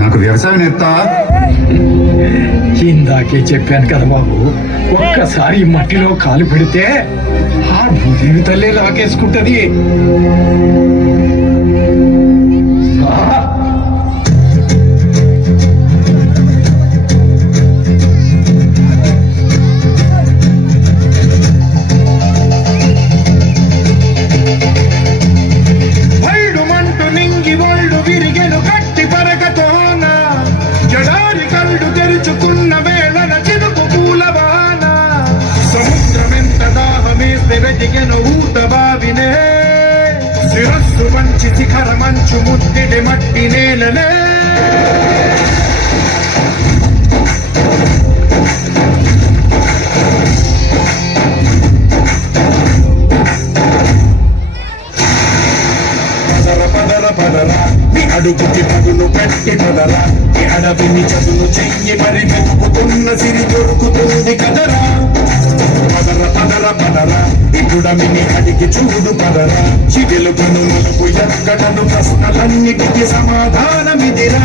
నాకు వ్యవసాయం నేర్పుతావా? ఇందాకే చెప్పాను కదా బాబు, ఒక్కసారి ఈ మట్టిలో కాలు పెడితే ఆ భూదేవి తల్లి లాగేసుకుంటది. శిరస్సు మంచి శిఖర మంచు ముద్దిడి మట్టి నేలలే పదర పదర పదరా నీ అడుగుకి పదును కట్టి పదరా నీ అడవిని చదును చెయ్యి మరి వెతుకుతున్న సిరి దొరుకుతుంది కదరా. పదర పదర పదరా ఇప్పుడమిని అడిగి చూడు పదరా చిగెలుగను నలుపు ఎక్కడను ప్రశ్నలన్నిటికీ సమాధానమిదిరా.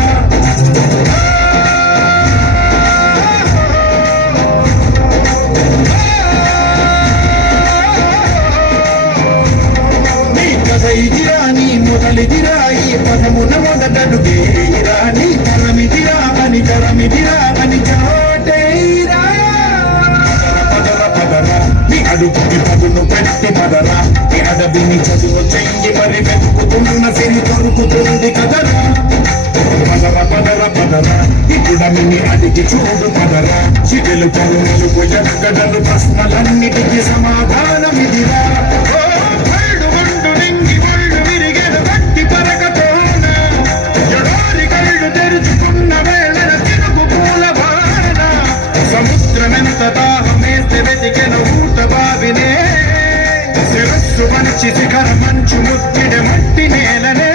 నీ కథ ఇదిరా నీ మొదలిదిరా ఈ పదమున మొదటడుగేరా నీ తరమిదిరా అని తరమిదిరా అని చాటేరా. అడుగుకి పదును పెట్టి పదరా నీ అడవిని చదువు చెయ్యి మరి వెతుకుతున్న సిరి దొరుకుతుంది కదరా. పదర పదర పదరా ఇప్పుడమిని అడిగి చూడు పదరా చిగెలు పరువులకు ఎక్కడను ప్రశ్నలన్నిటికీ సమాధానమిదిరా. తెరుచుకున్న వేళ తిరుగు పూల భారణ సముద్రమెంత దాహమేస్తే వెతికెను శిరస్సు మంచి శిఖర మంచు ముద్దిడ మట్టి నేలనే